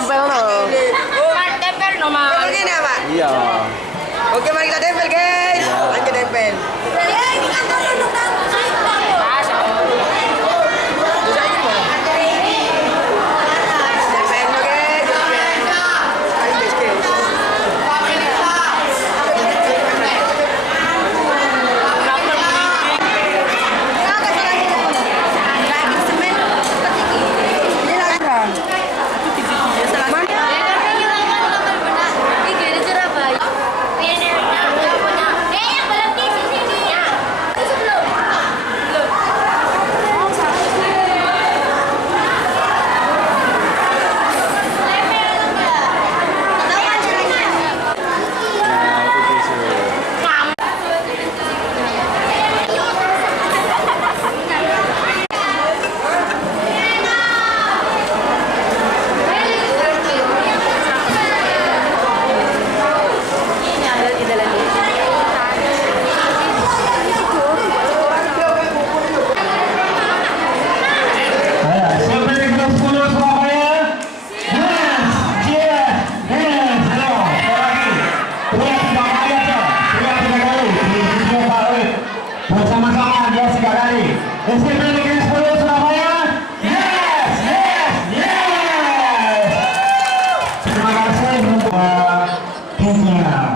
tempel no. Tempel no mas. Begini ya Pak? Iya. Oke mari kita tempel guys. Lanjut tempel. Bersama-sama dia sekali. SMP Negeri 10 Surabaya. Yes, yes, yes. Terima kasih untuk timnya.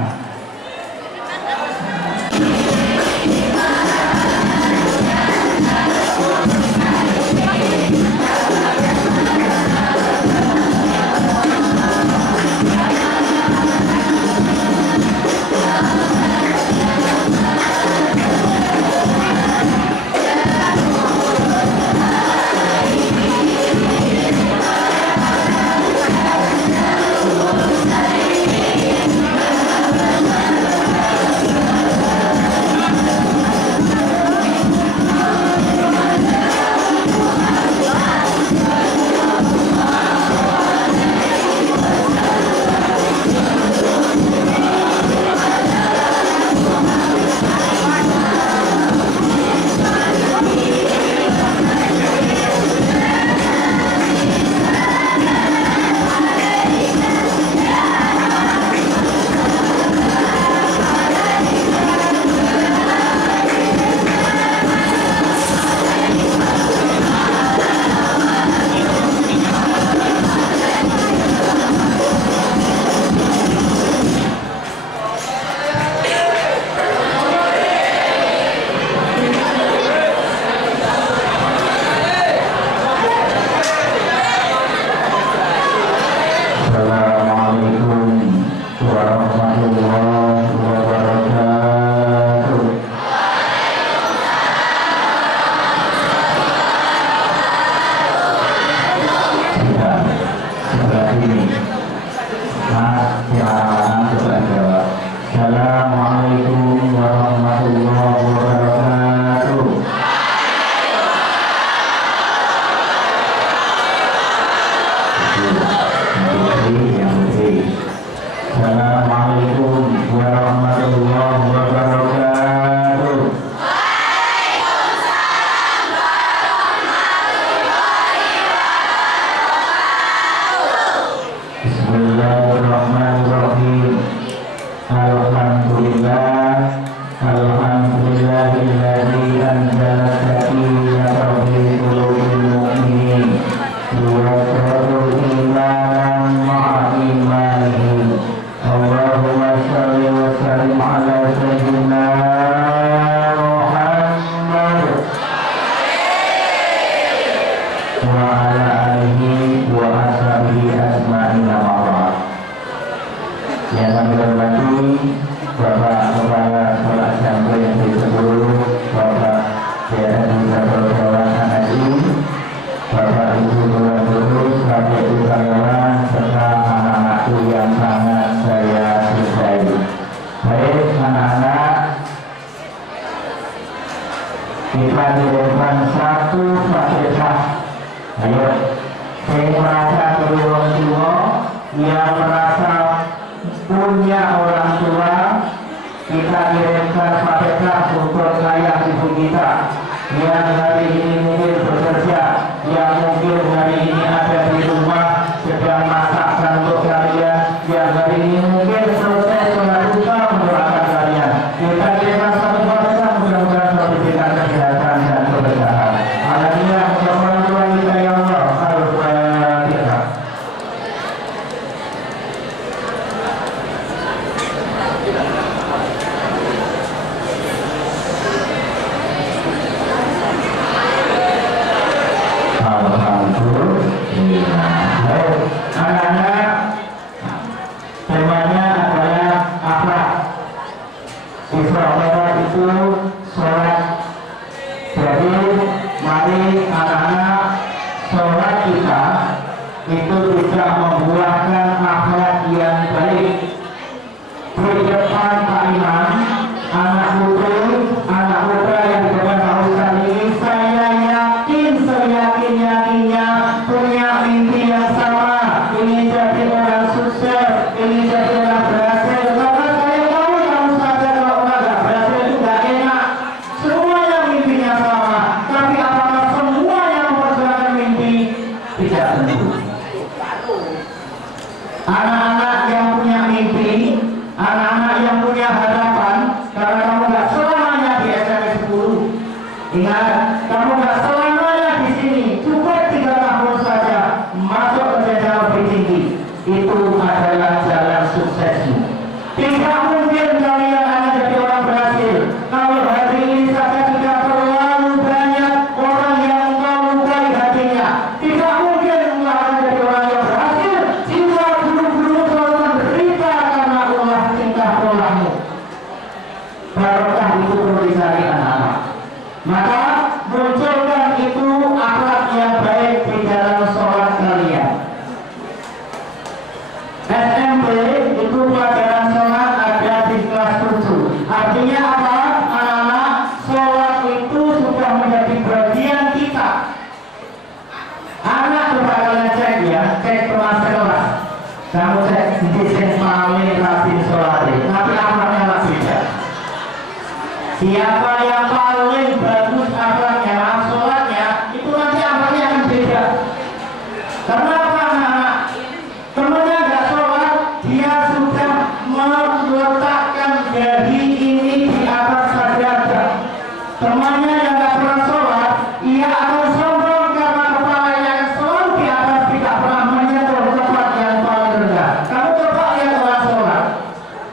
Assalamualaikum warahmatullahi wabarakatuh. Assalamualaikum warahmatullahi wabarakatuh. Bismillahirrahmanirrahim. Alhamdulillahilladzi anzala sakinata fi qulubil mu'minin wa qadara imanan ma'a imanihim. Allahumma shalli wa sallim ala sayyidina Muhammad wa ala alihi wa ashabihi ajma'in. Yang kami hormati Bapak Kepala Sekolah Jambe yang ke-10, Bapak DNI Kabupaten Haji, Bapak Ibu Guru, Bapak Ibu karyawan, serta anak-anakku yang sangat saya cintai. Baik anak-anak, kita diberikan satu Fatihah. Ayo, saya merasa kedua orang tua yang merasa punya orang tua, kita kirimkan Fatihah untuk ayah ibu kita yang hari ini mungkin bekerja, yang mungkin hari ini ada di rumah sedang masak Ingat, kamu nggak selamanya di sini. Cukup 3 tahun saja masuk ke jenjang lebih tinggi. Itu adalah jalan suksesmu. Tidak mungkin kalian akan jadi orang berhasil kalau hari ini saja tidak terlalu banyak orang yang melukai hatinya. Tidak mungkin engkau akan jadi orang yang berhasil jika guru-guru selalu menderita karena ulah tingkah polahmu. Barokah itu perlu dicari anak-anak. Maka munculkan itu akhlak yang baik di dalam sholat kalian. SMP itu pelajaran sholat ada di kelas 7. Artinya apa? Anak-anak, sholat itu sudah menjadi bagian kita. Anak coba kalian cek ya, cek kelas. Kamu cek desain paling rajin sholat, tapi akhlaknya nggak beda. Siapa yang paling bagus akhlaknya, sholatnya, itu nanti akhlaknya akan beda. Karena apa anak-anak? Temannya nggak sholat, dia sudah meletakkan dahi ini di atas sajadah. Temannya yang nggak pernah sholat, ia akan sombong karena kepalanya yang selalu di atas, tidak pernah menyentuh tempat yang paling rendah. Kamu coba lihat orang sholat,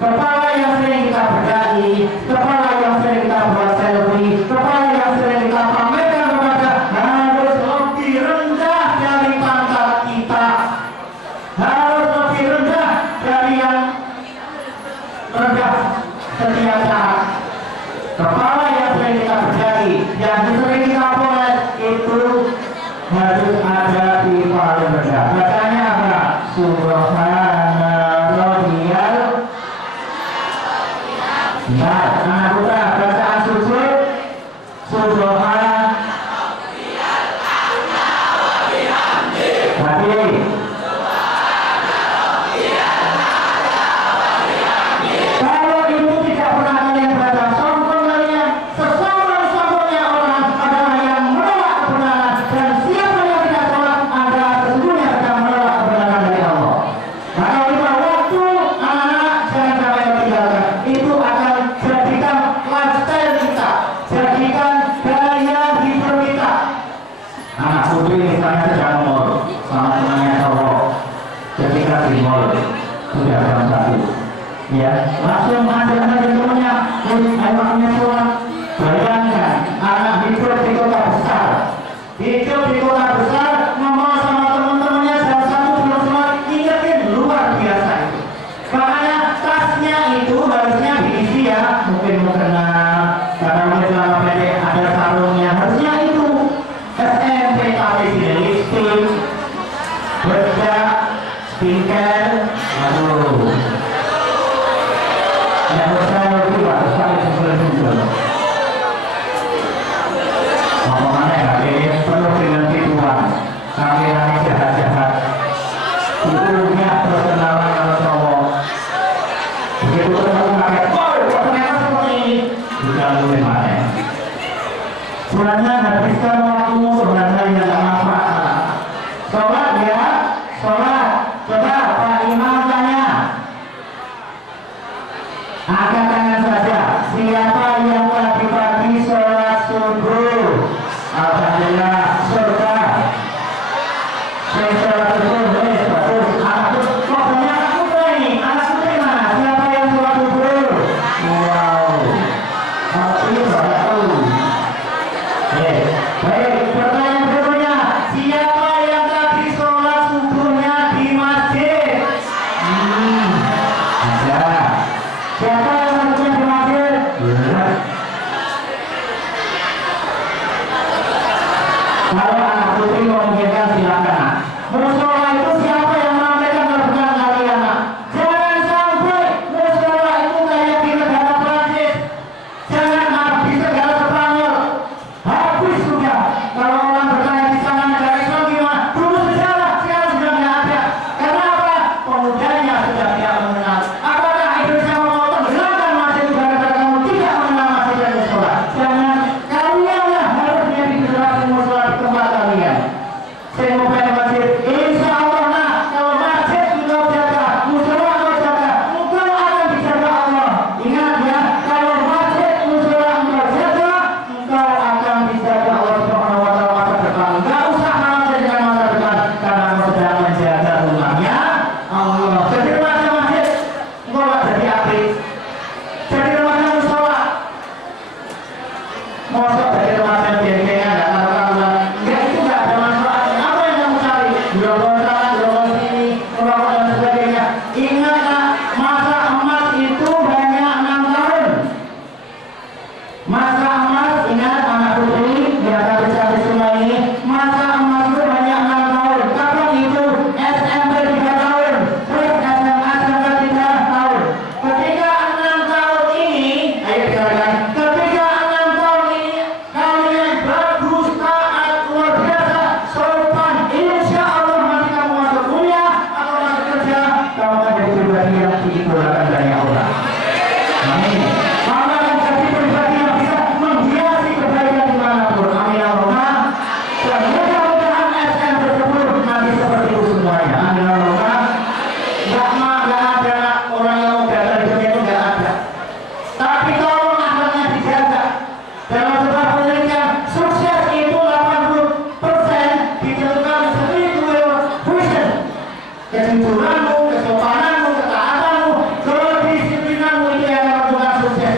kepala yang sering kita berdaki, kepala yang sering kita buat selfie, kepala yang sering kita pamerkan kepada harus lebih rendah dari pangkat kita, harus lebih rendah dari yang rendah setiap saat. Kepala yang sering kita berdaki, yang sering kita poles, itu harus ada di paling rendah. Bacanya apa? Subhanallahiyal. Nah, anak putra, bacaan sujud Subhanallah. Kalau itu tidak pernah kalian baca, sombong kalian. Sesombong-sombongnya orang adalah yang menolak kebenaran, dan siapa yang tidak sholat adalah sesungguhnya sedang menolak kebenaran dari Allah. Maka lima waktu anak-anak jangan sampai tinggalkan. Itu akan jadikan lifestyle kita, jadikan gaya hidup kita. Anak putri misalnya sedang mall sama temannya cowok, ketika di mall sudah jam 1, ya langsung ada temannya, ayo punya sholat. Bayangkan anak hidup di kota besar, ngomong sama teman-temannya jam 1 belum sholat, ingetin, luar biasa itu. Makanya tasnya itu harusnya diisi ya, mungkin mukena, karena mungkin selama pendek ada sarungnya, harusnya itu. SMP tapi di lipstick, bedak, skincare, aduh. Yang saya lebih bagus sekali sebelum itu. Omongannya nggak ini penuh dengan tipuan, kamera jahat-jahat. Tubuhnya perkenalan sama cowok. Begitu ketemu pakai, oh ternyata seperti ini. Bukan lebih mana? Sebenarnya habiskan waktumu dengan hal yang nggak manfaat. Sholat ya, sholat. Coba Pak Imam tanya. Angkat tangan saja. Siapa yang pagi-pagi sholat subuh? Alhamdulillah, surga. Sholat subuh, bagus. Kok banyak anak muda ini? Anak putri mana? Siapa yang sholat subuh? Wow. Ini banyak tahu. Baik, pertanyaan berikutnya. Siapa yang tadi sholat subuhnya di masjid? Ada. Siapa yang sholatnya di masjid? Kalau anak putri memungkinkan silakan. Musola itu siapa yang merampaikan kebenaran kalian? Jangan sampai musola itu kayak di negara Prancis. Jangan habis negara Spanyol. Habis sudah. Kalau orang bertanya di sana negara Islam gimana? Dulu sejarah, sekarang sudah tidak ada. Karena apa? Pemudanya sudah tidak mengenal. Apakah Indonesia mau tenggelamkan masjid itu gara-gara kamu tidak mengenal masjid dan musola? Jangan. Kalianlah harus menjadi generasi musola di tempat kalian. Saya mau masjid. dari remaja biasanya nggak karuan, nggak itu nggak ada manfaatnya. Apa yang kamu cari? Gerobak sana, gerobak sini, gerobak dan sebagainya. Ingat nak, masa emas itu hanya 6 tahun. Masa emas, ingat anak putri yang akan bercari semua ini, masa emas itu hanya 6 tahun. Kapan itu? SMP 3 tahun, terus SMA sampai 3 tahun. Ketika 6 tahun ini, ayo dengarkan, ketika 6 tahun ini kalian bagus, taat, luar biasa, sopan, insya Allah nanti kamu masuk kuliah atau masuk kerja, kamu akan jadi pribadi yang diidolakan banyak orang. Amin. Kamu akan jadi pribadi yang bisa menghiasi kebaikan dimanapun. Amin ya Allah. Dan mudah-mudahan SM tersebut nanti seperti itu semuanya. Amin ya Allah. Nggak ada orang yang mau gagal di dunia itu nggak ada. Tapi tolong akhlaknya dijaga. Dalam sebuah penelitian, sukses itu 80% ditentukan spiritual vision. Kejujuranmu, kesopananmu, ketaatanmu, kedisiplinanmu itu yang menentukan sukses.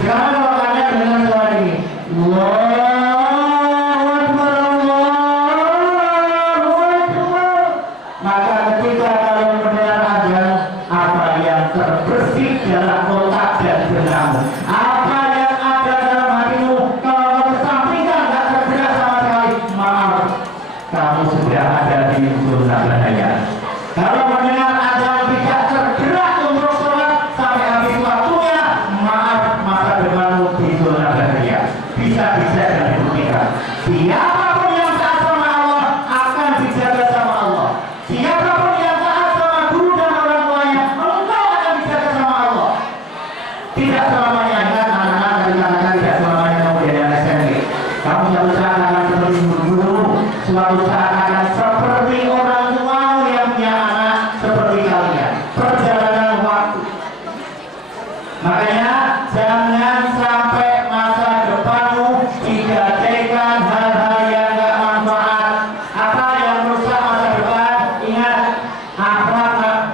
Sekarang kalau kalian dengar suara ini, Allahu Akbar, Allahu Akbar. Maka ketika kalian mendengar azan, apa yang terbersih dalam otak dan benakmu, apa yang ada dalam hatimu, kalau kau kesampingkan tak tergerak sama sekali, maaf, kamu sudah ada di zona bahaya. Kalau mendengar azan tidak tergerak untuk sholat sampai habis waktunya, maaf, masa depanmu di zona bahaya. Bisa-bisa dan dibuktikan. Siapapun yang taat sama Allah akan dijaga sama Allah. Siapapun yang taat sama guru dan orang tuanya, engkau akan dijaga sama Allah. Tidak selamanya, ingat anak-anak dari anak-anak tidak selamanya mau jadi anak SMP. Kamu suatu saat akan seperti guru, suatu saat akan seperti orang tua yang punya anak seperti kalian. Perjalanan waktu. Makanya jangan sampai masa depanmu digadaikan hal-hal yang gak manfaat. Apa yang merusak masa depan? Ingat, akhlak.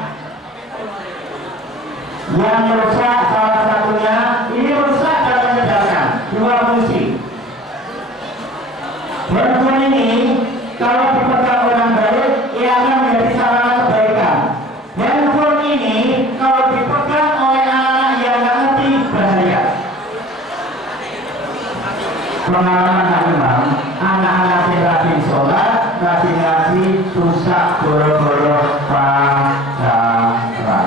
Yang merusak salah satunya, ini merusak dan menyedarkan. Dua fungsi. Handphone ini kalau dipegang orang baik, ia akan menjadi sarana kebaikan. Handphone ini kalau dipegang oleh anak-anak yang nggak ngerti, bahaya. Pengalaman memang anak-anak yang rajin sholat, rajin ngaji, rusak boro-boro pacaran.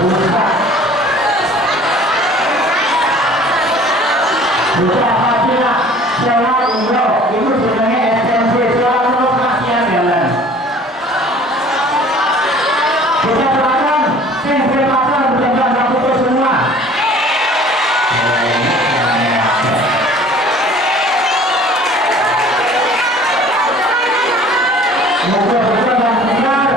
Rusak. Rusak haji lah. Sholat umroh itu sebenarnya SMP. Sholat umroh kasihan jalan. Kita doakan SMP pasar benar-benar putus semua. Moga-moga yang benar.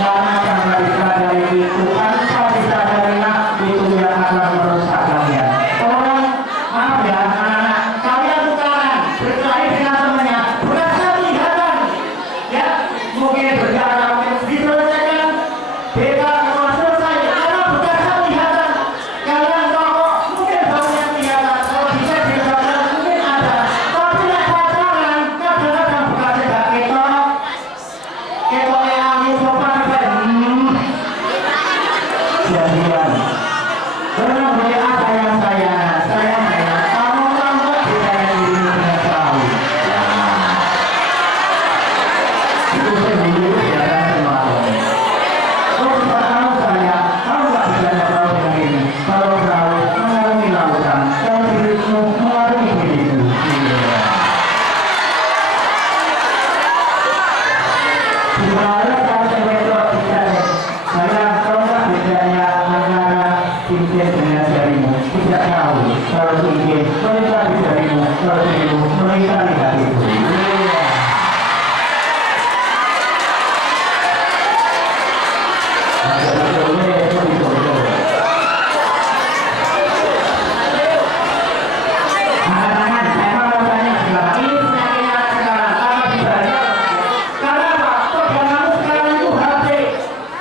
Karena tanpa disadari itu, tanpa disadari itu yang akan merusak kalian. Orang, maaf ya anak-anak, kalian tukaran berkelahi dengan temannya, bukan kelihatan. Ya, mungkin berjalan diselesaikan, beda kalau selesai, karena bukan kelihatan. Kalian rokok, mungkin baunya kelihatan, kalau bisa diselesaikan mungkin ada. Tapi nek pacaran, kadang-kadang bukan tidak ketok. Ketoknya angin sopan jadian. Karena WA sayang, kamu kan kok disayang diri dengan tahu. Itu sendiri biarkan semua orang. Oh, kamu sayang, kamu gak bisa tahu dengan ini. Kalau tahu, mengarungi lautan. Kalau dirimu, mengarungi dirimu. Gimana kalau saya besok bicara? Saya tahu nggak bedanya antara cincin dengan jarimu? Tidak tahu. Kalau cincin melingkari jarimu, kalau jarimu melingkari hatimu. Anak-anak, saya mau tanya sekarang. Ini penyakitnya sekarang. Apa dibalik? Karena apa? Pegangan sekarang itu HP.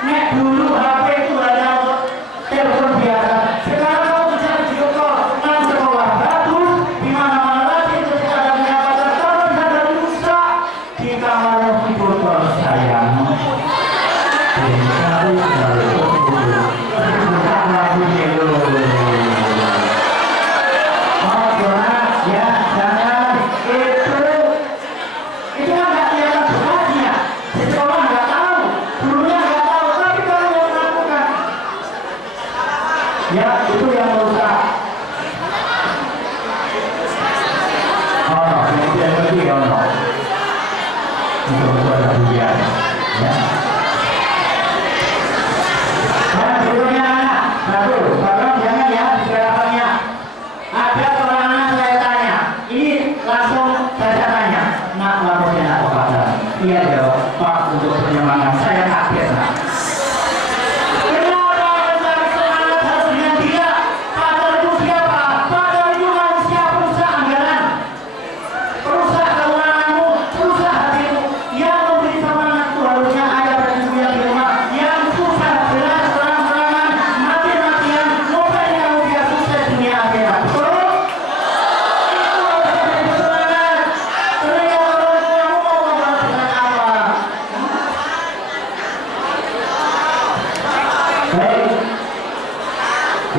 Nek dulu HP itu hanya untuk telepon biasa. Sekarang kamu bisa video call, nang Ya. Dan berikutnya anak, satu, tolong jangan ya digerakannya. Ada seorang anak saya tanya, ini langsung saya tanya, nak lapornya nak kepada? Iya jawab, Pak untuk penyemangat saya kaget nak. Kenapa besar semangat harus dengan dia? Padahal itu siapa? Padahal itu manusia perusahaan anggaran, perusahaan keuanganmu, perusahaan hatimu. Yang memberi semangat itu harusnya ayah dan ibu yang di rumah. Yang susah jelas terang-terangan, mati-matian, ngapain kamu biar sukses dunia akhirat? Betul? Itu harus menjadi semangat. Karena yang orang tuamu mau membalas dengan apa? Baik.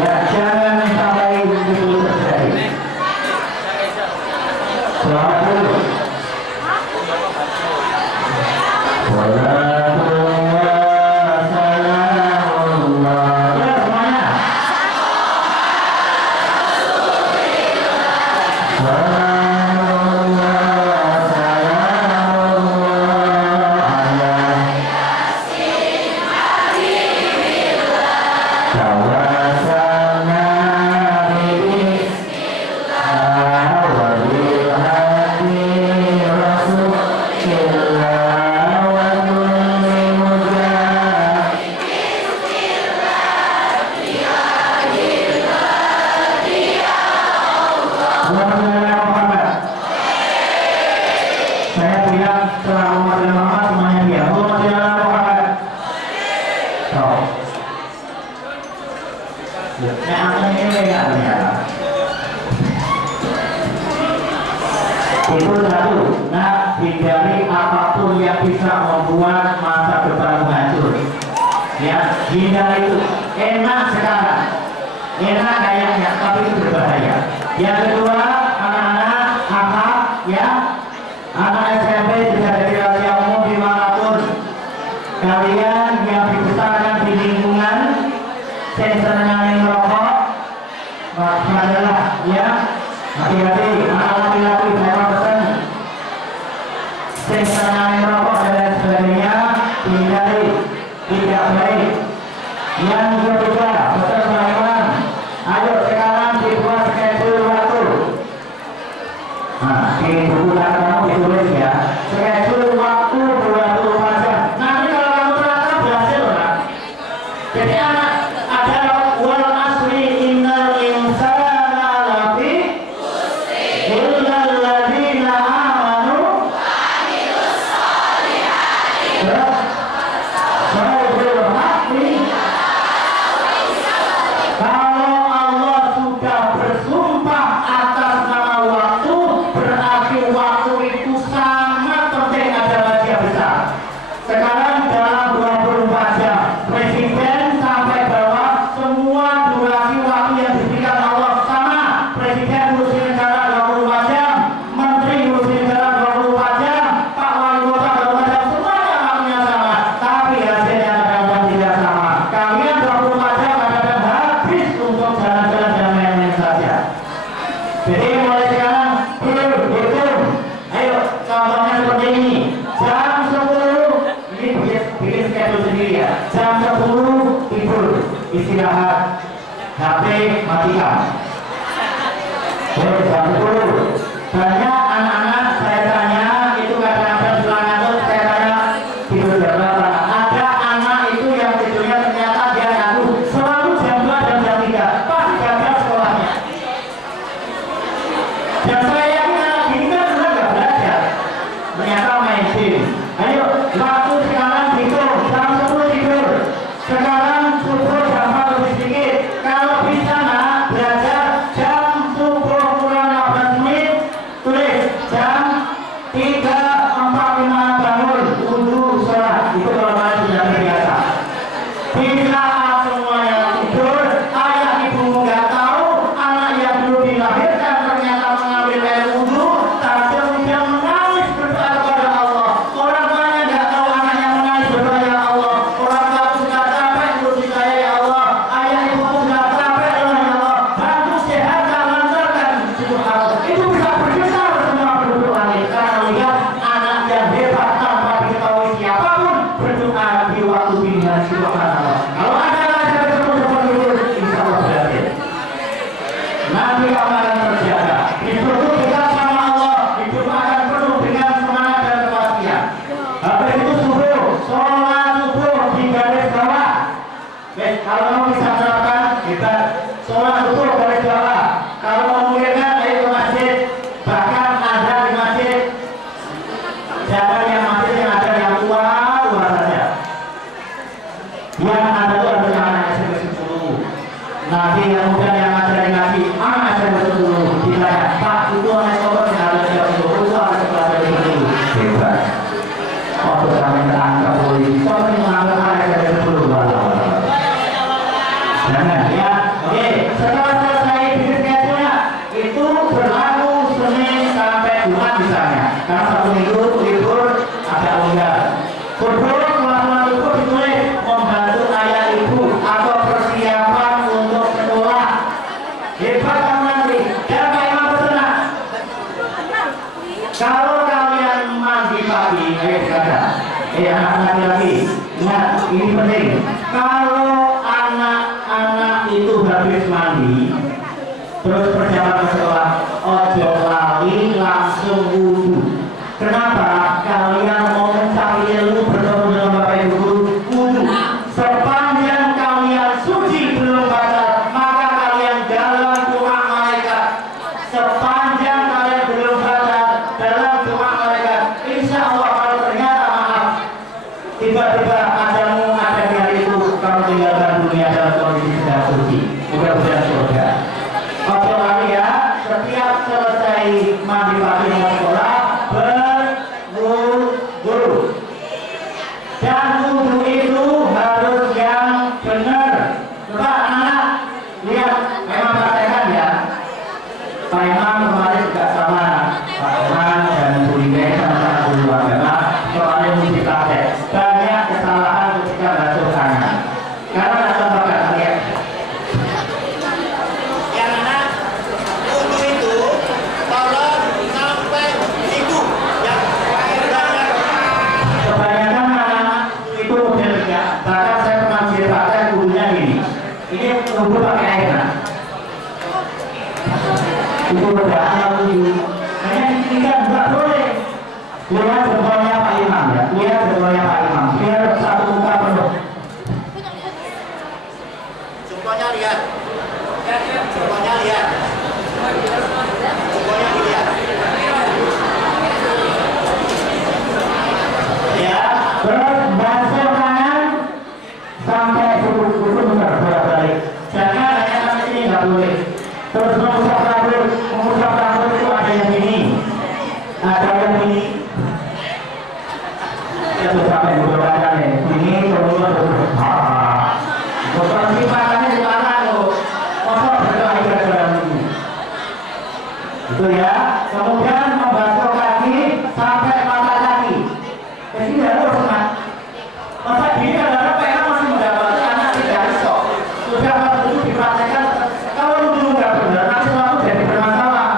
Ya, jangan sampai itu terjadi. Selamat dulu. Ya, semuanya. Saya bilang setelah Muhammad dan Muhammad semuanya dia. Muhammad dan Muhammad. Oh. Nah, ini ya. Itu satu. Nah, hindari apapun yang bisa membuat masa depan hancur. Ya, hindari itu. Enak sekarang, enak kayaknya, tapi itu berbahaya. Yang kedua, anak-anak, akak, ya. Anak SMP bisa jadi rahasia umum dimanapun. Kalian yang dibesarkan di lingkungan sensornya yang merokok, adalah ya hati-hati. Anak laki-laki saya pesan sensornya yang merokok dan lain sebagainya hindari, tidak baik. Yang ketiga, pesan teman-teman, ayo sekarang dibuat schedule waktu. Nah, di buku kamu ditulis ya, schedule waktu 24 jam. Nanti kalau kamu ternyata berhasil kan? Jadi anak ada wal asri innal insana lafi illal ladzina amanu wa amilus solihati. Kalau Allah sudah bersumpah atas nama waktu, berarti waktu itu sangat penting, ada rahasia besar. Sekarang dalam 24 jam, Presiden sampai bawah semua durasi waktu yang diberikan Allah sama. Presiden ngurusin negara 24 jam, Menteri ngurusin negara 24 jam, Pak Wali Kota 24 jam, semuanya waktunya sama. Tapi hasilnya kadang-kadang tidak sama. Kalian 24 jam kadang-kadang habis untuk jalan-jalan dan main-main saja. Jadi mulai sekarang hitung. Ayo contohnya seperti ini. Jam 10 ini bikin schedule sendiri ya. Jam 10 tidur, istirahat, HP matikan. Jam 10. Banyak anak-anak saya tanya itu kadang-kadang setelah ngantuk saya tanya tidur jam berapa. Ada anak itu yang tidurnya ternyata dia ngaku selalu jam 2 dan jam 3. Pasti gagal sekolahnya. Dan saya yakin anak ini kan sudah nggak belajar, ternyata main game. Ayo, waktu sekarang hitung, jam 10 tidur. Sekarang subuh jam 4 lebih sedikit. Kalau bisa nak belajar jam subuh kurang 15 menit, tulis jam 3.45 bangun, wudhu, sholat. Itu kalau kalian sudah terbiasa. Di saat semuanya tidur, ayah ibumu nggak tahu, anak yang dulu dilahirkan ternyata mengambil ilmu Kalau kalian mandi pagi, anak laki-laki, nah ini penting. Kalau anak-anak itu habis mandi, terus perjalanan ke sekolah, ojo lali langsung wudhu. Kenapa? Kalian mau mencari ilmu bertemu dengan Bapak Ibu Guru, wudhu. Sepanjang kalian suci belum batal, maka kalian dalam doa malaikat. Sepanjang kalian belum batal dalam doa malaikat, insya Allah kalau ternyata maaf tiba-tiba adamu ada di hari itu kamu tinggalkan dunia dalam kondisi sedang suci, mudah-mudahan surga. Oke lagi ya, setiap selesai mandi pagi mau sekolah berwudu, dan wudu itu harus yang benar. Coba anak lihat, memang praktekan ya. Pak Imam kemarin juga sama Pak Imam dan Bu Lina sama Bu Agama soalnya mesti praktek. Banyak kesalahan ketika basuh tangan. Karena ada contohkan lihat. Yang anak wudu itu tolong sampai siku ya. Kebanyakan anak itu modelnya, bahkan saya pernah praktek wudunya ini. Ini wudu pakai air kan? Itu berdoa dulu. Hanya kita nggak boleh. Lihat jempolnya Pak Imam ya. Lihat jempolnya Pak Imam. Biar satu muka penuh. Jempolnya lihat. Jempolnya lihat. Jempolnya dilihat. Ya. Terus basuh tangan sampai kuku bolak-balik. Jangan hanya ini nggak boleh. Terus mengusap rambut itu ada yang ini, ada yang ini. Ya tuh sampai dibedakan ya. Ini kemudian bukan sih makannya di mana loh? Kosong berdoa ibadah dalam ini. Itu ya. Kemudian membasuh kaki sampai mata kaki. Jadi harus kan. Masa gini kadang-kadang PK masih mendapati anak tidak iso. Sudah waktu itu dipraktekkan. Kalau dulu nggak benar, nanti selalu jadi bermasalah.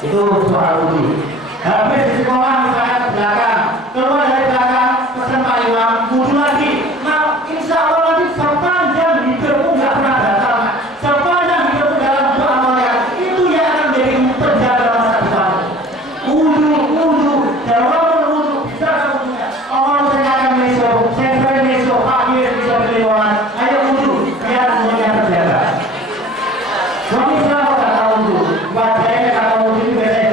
Itu soal wudu. Habis di sekolah misalnya belakang, keluar dari belakang, pesan Pak Imam, wudu lagi. Nah, insya Allah nanti sepanjang hidupmu nggak pernah batal. Sepanjang hidupmu dalam doa mulia, itu yang akan menjadi penjaga masa depan. Wudu, jawab wudu, bisa wudunya. Allah ternyata besok, saya besok, pagi bisa berlewat. Ayo wudu, biar semuanya terjaga. Suami selalu kata wudu, wajahnya kata wudu itu biasanya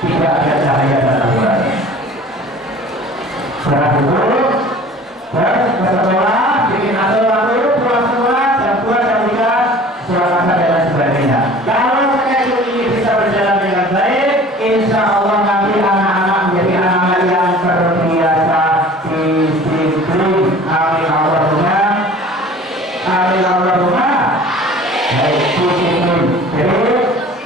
tidak ada cahaya dalam bulannya. Setelah wudu, terus ke sekolah, bikin atur-atur, pulang sekolah, jam 2, jam 3, sholat asar dan sebagainya. Kalau schedule ini bisa berjalan dengan baik, insya Allah nanti anak-anak menjadi anak-anak yang terbiasa disiplin. Amin Allahumma. Amin Allahumma. Baik, disiplin. Jadi,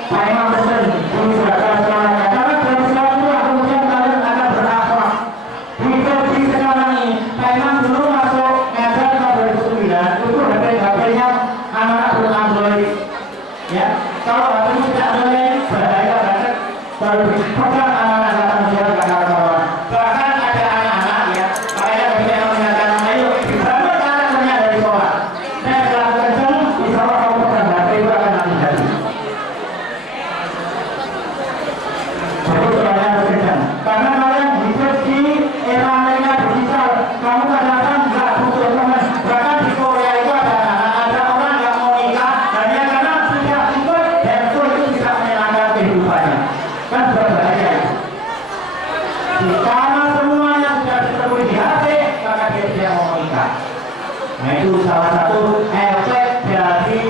Pak Imam pesan, ini sudah sekolah. Karena dari sekolah kemudian kalian akan berakhlak. Di sekarang ini, Pak Imam dulu masuk ngajar tahun 2009, itu HP-nya anak-anak Android. Ya, kalau HP tidak Android, bahaya banget. Baru pegang anak-anak datang dia ke kawan-kawan. Bahkan ada anak-anak ya, saya bisa mengatakan, ayo dibangun anak-anaknya dari sekolah. Saya lakukan semua, insya Allah kamu pegang HP itu akan nanti jadi. Jadi sebenarnya berbeda. Karena kalian hidup di era digital, kamu kadang-kadang nggak butuh teman. Bahkan di Korea itu ada orang yang mau nikah hanya karena sudah ikut handphone itu bisa menyenangkan kehidupannya. Kan berbahaya. Karena semuanya sudah ditemukan di HP, maka dia mau nikah. Nah itu salah satu efek dari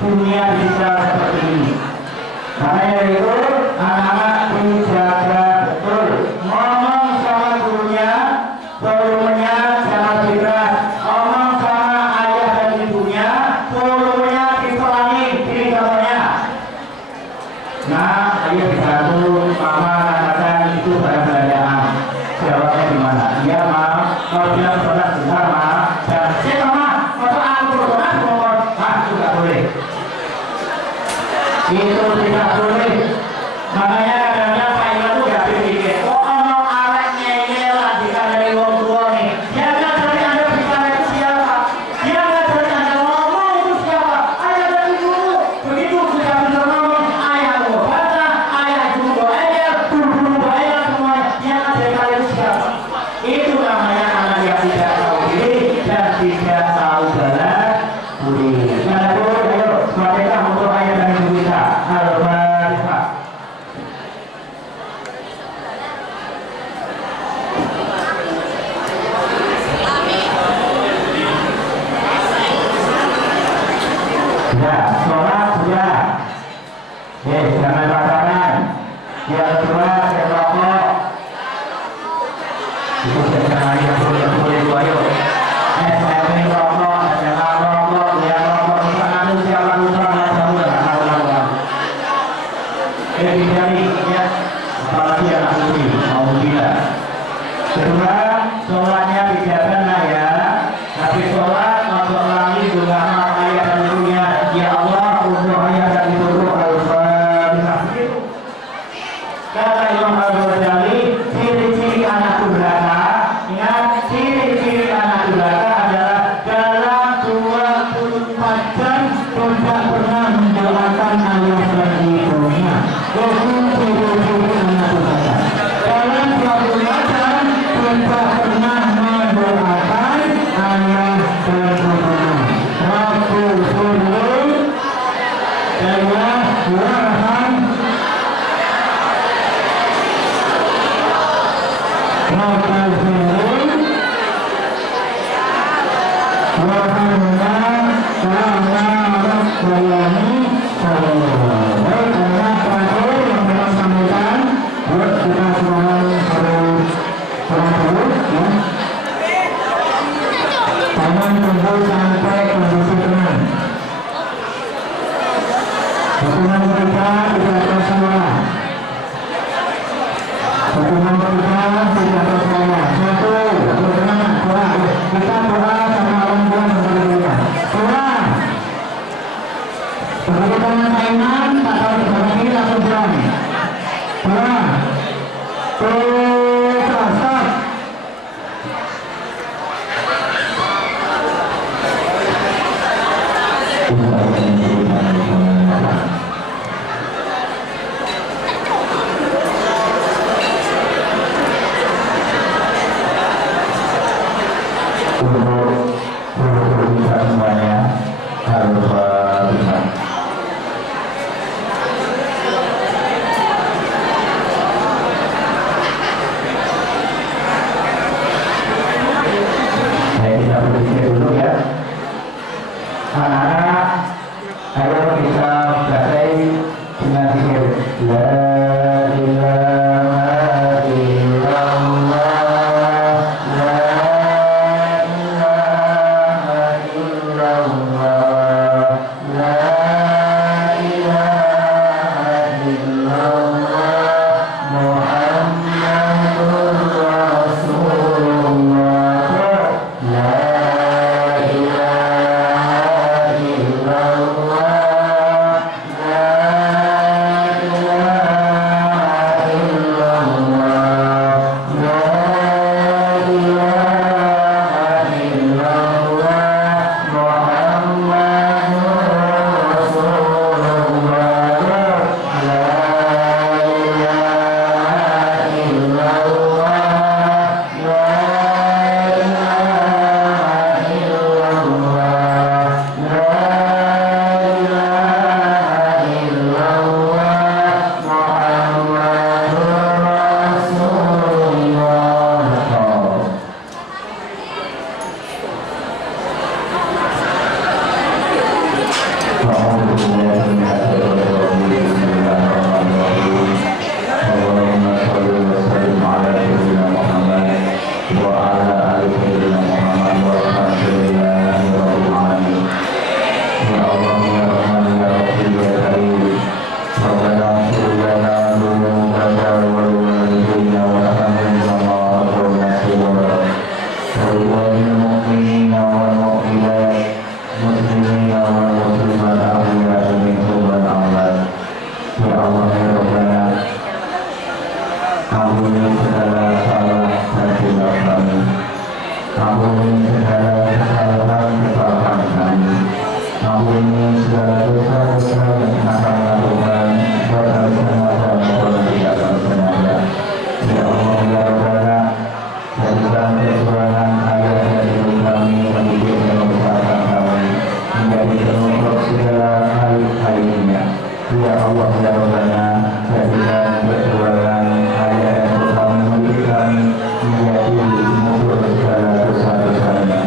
dunia digital seperti ini. Makanya itu anak-anak dijaga betul. Ngomong sama gurunya, volumenya jangan keras. Ngomong sama ayah dan ibunya, volumenya dipelangi, ini contohnya. Nah, ayo dibantu, mama katakan itu barang belanjaan. Jawabnya gimana? Iya, Ma. Kalau bilang sebentar, Ma. Jangan, sih, Ma. Kalau aku berdoa, ngomong, itu tidak boleh. Makanya kadang-kadang Pak Iwan tuh gak berpikir, kok ono arek ngeyel lagi dari wong tua nih. Dia nggak dari Anda bicara itu siapa? Dia nggak dari Anda ngomong itu siapa? Ayah dari dulu. Begitu sudah bisa ngomong, ayah mau baca, ayah itu mau ngeyel, dulu bayar semuanya. Dia nggak dari kalian itu siapa? Itu namanya anak yang tidak tahu diri dan tidak tahu jalan budi. Nah, ayo, semangatnya untuk ayah dan ibu kita. Al-Fatihah. Sudah, sholat sudah. Jangan pacaran. Yang kedua, rokok. Itu jangan yang boleh ayo. Saya ingin rokok, jangan rokok, ya rokok. Itu siapa lupa nggak tahu lah. Dihindari ya, apalagi anak putri mau gila. Kedua, sholatnya bijaksana ya. Tapi sholat untuk lagi juga ayah dan ibunya. Ya Allah, untuk ayah dan ibu Al-Fatihah. Kata Imam Al-Ghazali, ciri-ciri anak durhaka. Ingat, ciri-ciri anak durhaka adalah dalam 24 jam tidak pernah mendoakan ayah dan ibunya. Itu ciri-ciri anak durhaka. Dalam 24 jam tidak pernah mendoakan ayah dan ibunya. Rabbul Ghafur Jalla warham. Rabbul Ghafur warhamna kama rabbayani shaghira. Baik, anak terakhir yang dalam sambutan buat kita semua harus terus ya. Tangan tunggu sampai kondisi tenang. Dukungan kita tidak tersalah. Dukungan kita tidak tersalah. Satu, berkenan, doa. Kita doa sama orang tua dan kita. Doa. Begitu tangan kainan, tak tahu sebelah kiri atau sebelah. Doa. Stop. Untuk kita semuanya Al-Fatihah. Kita berpikir dulu ya. Anak-anak, ayo kita bacain dengan zikir La ilaha illallah, La ilaha illallah, La ilaha illallah, Muhammadur Rasulullah. La ilaha illallah, la ilaha Ya Allah ya Rabbana, jadikan perjuangan ayah dan kami milik kami menjadi umur segala dosa-dosanya.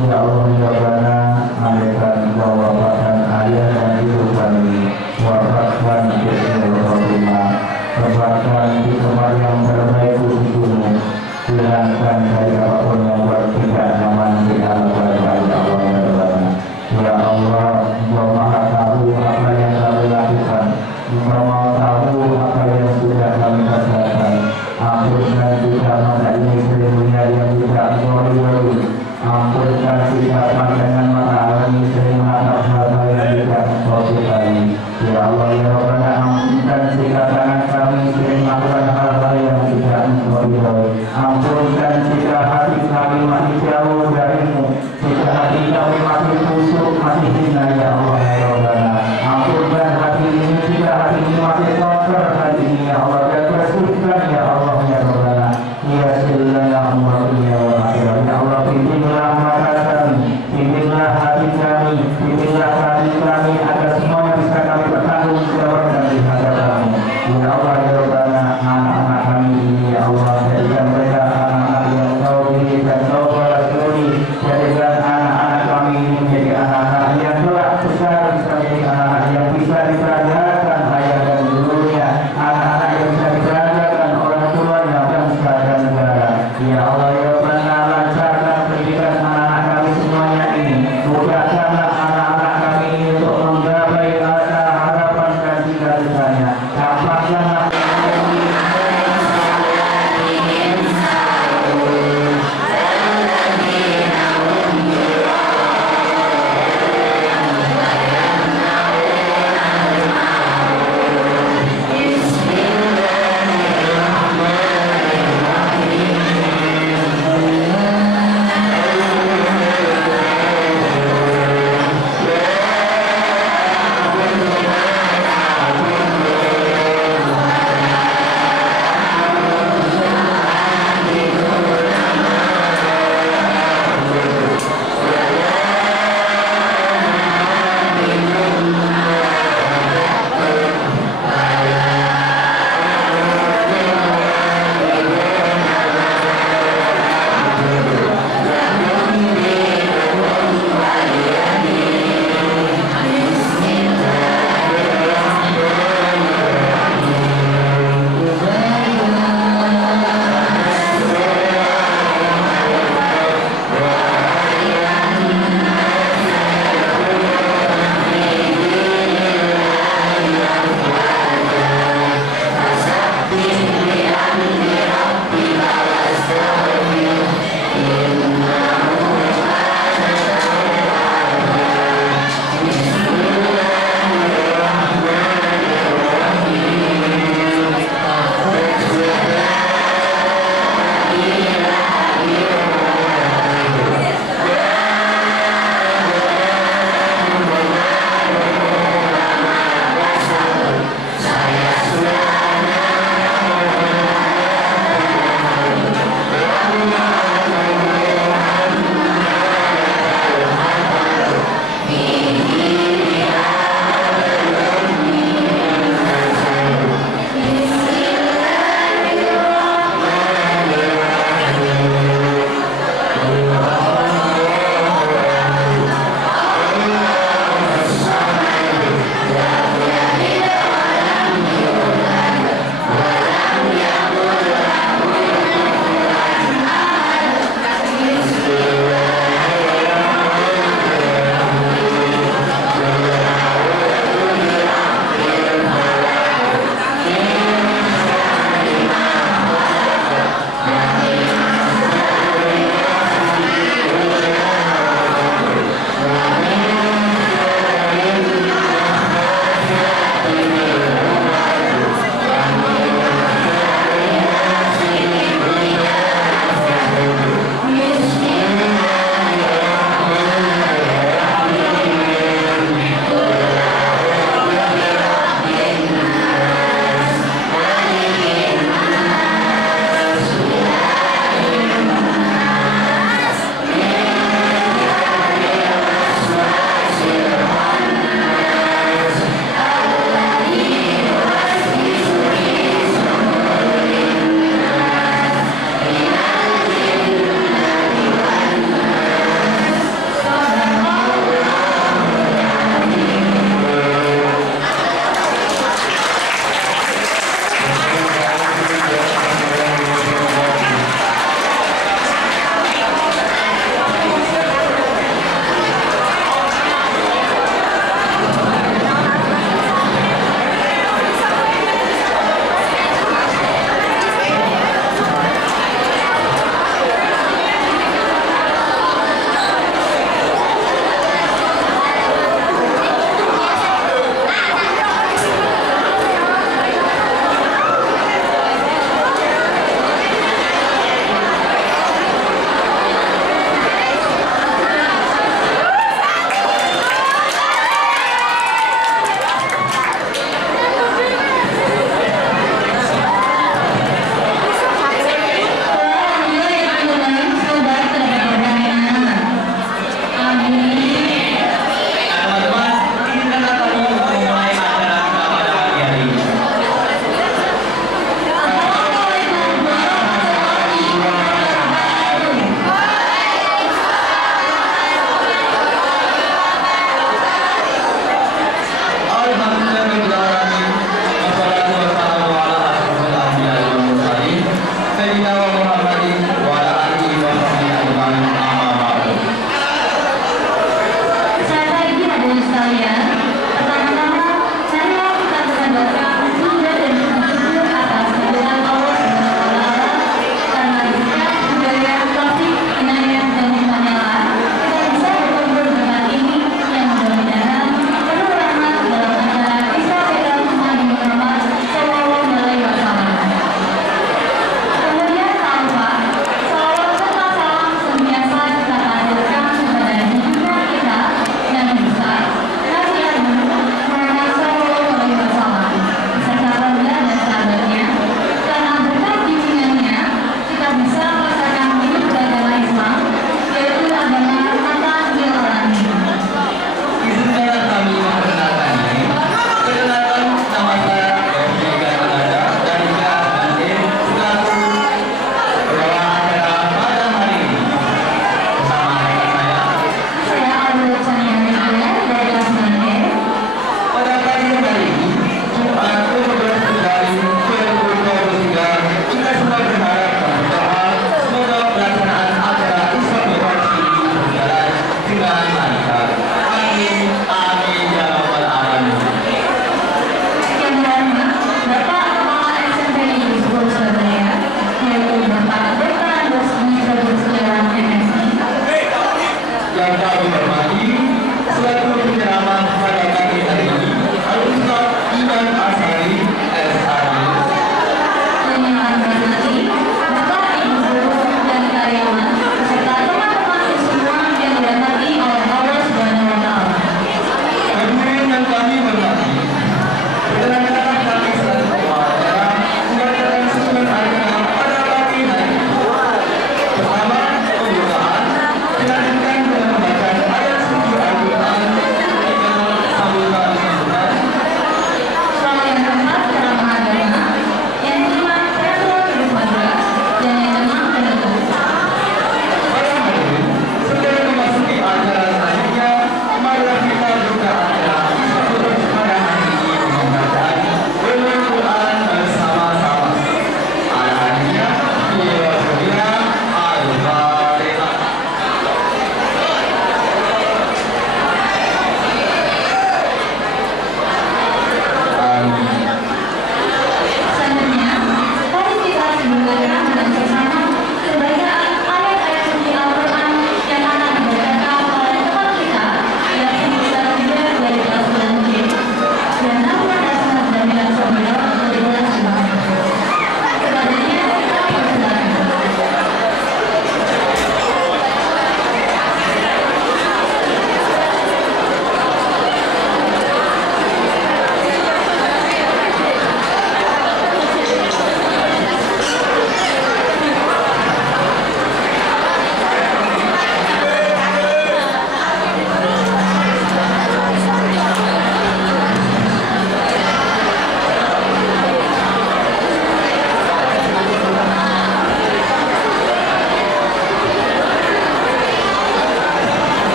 Ya Allah ya Rabbana, alihkan wawafakan ayah dan ibu kami, wafatkan bismillahirrahmanirrahim, kembangkan di tempat yang terbaik untukmu, hilangkan dari apapun yang tidak nyaman di alam ya Allah ya Rabbana. Ya Allah, Engkau maha tahu apa yang kami lakukan, Engkau maha tahu apa yang sudah kami kerjakan. Ampunkan kita mata ini seluruhnya yang tidak Engkau ridhoi. Ampunkan kita pandangan mata ini sering menatap hal yang tidak Engkau sukai. Ya Allah ya Rabbana, ampunkan jika tangan kami sering melakukan hal-hal yang tidak Engkau ridhoi. Ampunkan jika hati kami masih jauh darimu, jika hati kami masih busuk, masih hina ya Allah ya Rabbana. Ampunkan hati ini jika hati ini masih kotor hati ini ya Allah, dan bersihkan ya Allah ya Rabbana. Ya silana amwalina wa akhirah. Ya Allah, bimbinglah mata kami, bimbinglah hati kami, bimbinglah hati kami agar semuanya bisa kami bertanggung jawabkan di hadapan-Mu. Ya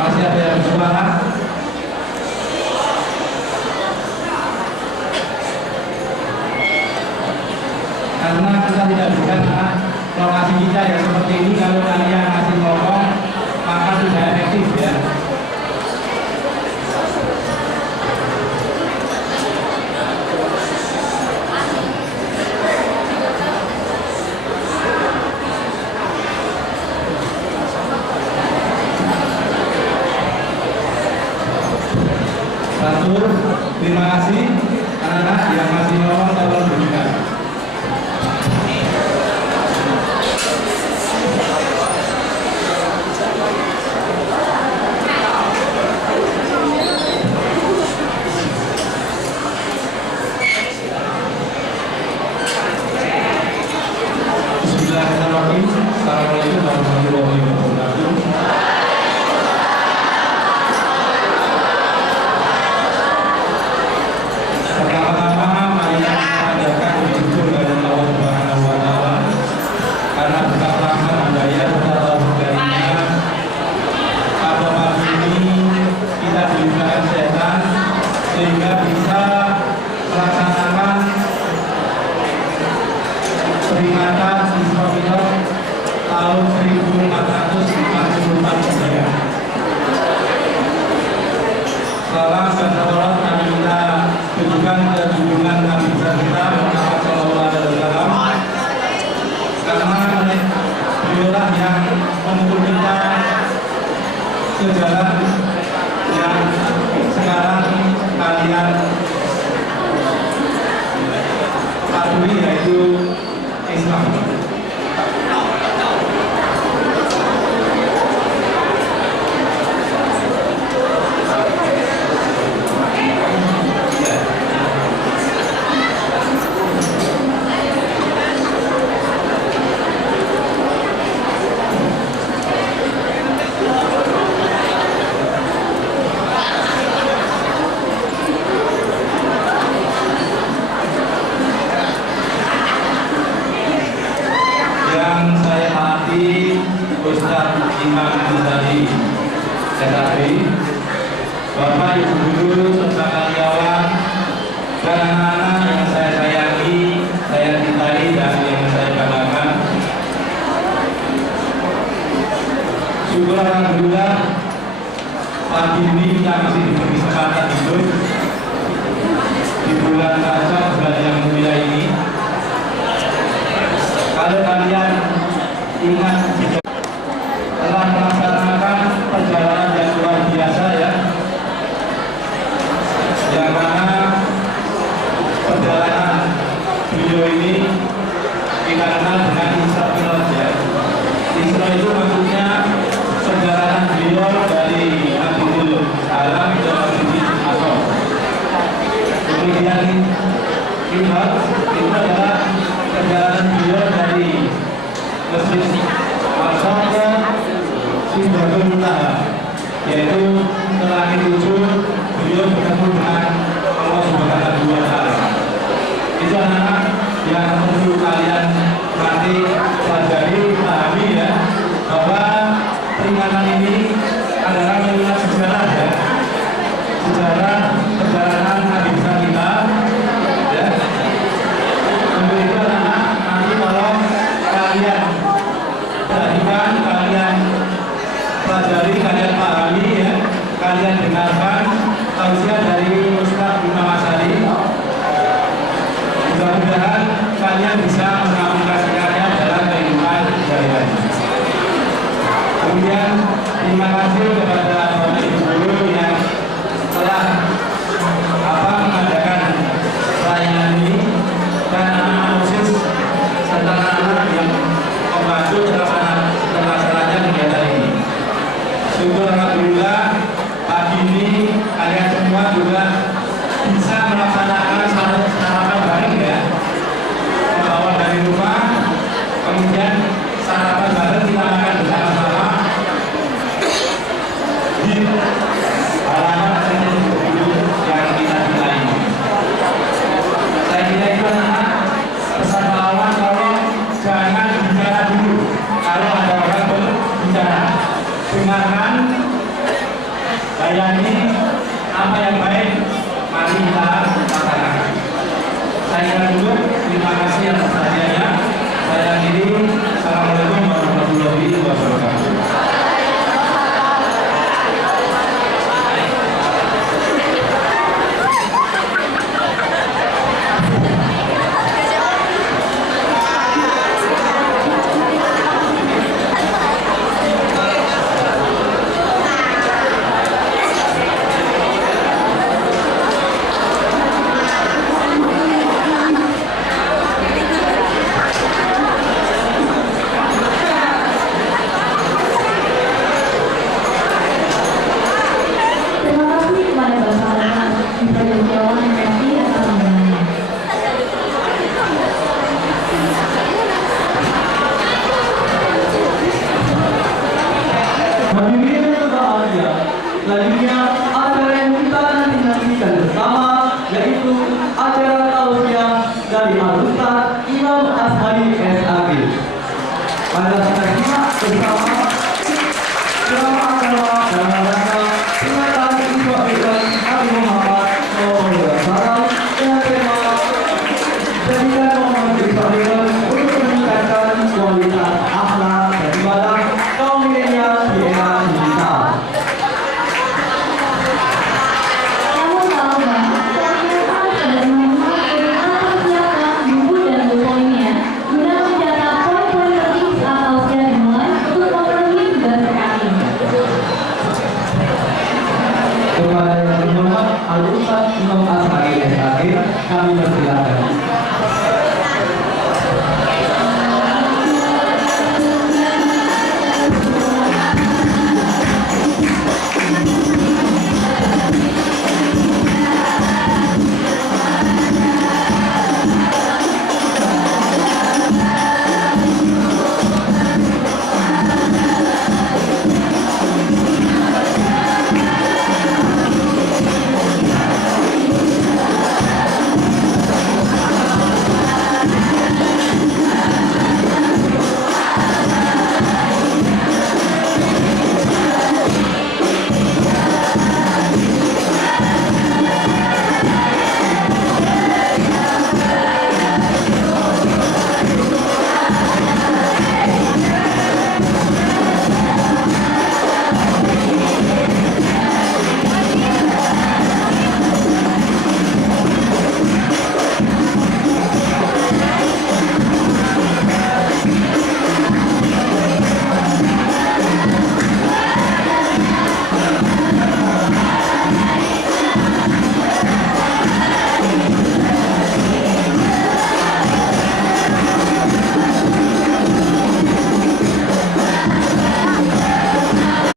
Masih ada yang bersuara? Karena kita tidak bisa lokasi kita yang seperti ini, kalau kalian masih ngomong maka tidak efektif ya. Terima kasih anak-anak yang masih ngomong tolong berikan. peringatan Isra tahun 1444 Hijriah. Salam dan salawat kami kita tujukan ke junjungan Nabi besar kita Muhammad Sallallahu Alaihi Wasallam, karena beliaulah yang menuntun kita ke jalan yang sekarang kalian patuhi, yaitu Islam. Ustadz Imam Ghazali SHB, Bapak Ibu Guru serta karyawan dan anak-anak yang saya sayangi, saya cintai dan yang saya banggakan. Syukur alhamdulillah pagi ini kita masih diberi kesempatan hidup di bulan Rajab, bulan yang mulia ini. Kalau kalian ingat telah melaksanakan perjalanan yang luar biasa, ya, yang mana perjalanan beliau ini kita kenal dengan Isra Mi'raj, ya. Isra itu maksudnya perjalanan beliau dari Masjidil Haram ke Masjidil Aqsa. Kemudian Mi'raj itu adalah perjalanan beliau dari Masjid Aqsa ke Sidratul Muntaha, yaitu setelah itu beliau bertemu dengan Allah Subhanahu wa Ta'ala. Itu anak-anak yang perlu kalian nanti pelajari, pahami, ya, bahwa peringatan ini adalah mengingat sejarah, ya, sejarah perjalanan Nabi besar kita, ya. Untuk itu anak-anak, nanti kalau kalian perhatikan, kalian pelajari, kalian pahami, ya, kalian dengarkan tausiah dari Ustadz Imam Ghazali. Mudah-mudahan kalian bisa mengaplikasikannya dalam kehidupan sehari-hari. Kemudian terima kasih kepada Bapak Ibu Guru yang telah mengadakan pelayanan ini, dan anak-anak OSIS serta anak-anak yang membantu terlaksananya kegiatan ini. Syukur alhamdulillah pagi ini kalian semua juga bisa melaksanakan sarapan bareng, ya, membawa dari rumah, kemudian sarapan bareng kita makan bersama-sama di halaman yang kita nilai. Saya kira itu anak pesan lawan, kalau jangan bicara dulu kalau ada orang berbicara. Dengarkan, bayani apa yang baik, mari kita laksanakan. Saya kira dulu, terima kasih atas perhatiannya. Saya akhiri. Assalamualaikum warahmatullahi wabarakatuh. Hadirin berbahagia, selanjutnya acara yang kita nanti-nantikan bersama, yaitu acara tausiah dari Al-Ustadz Imam Ghazali SHB. Mari kita simak bersama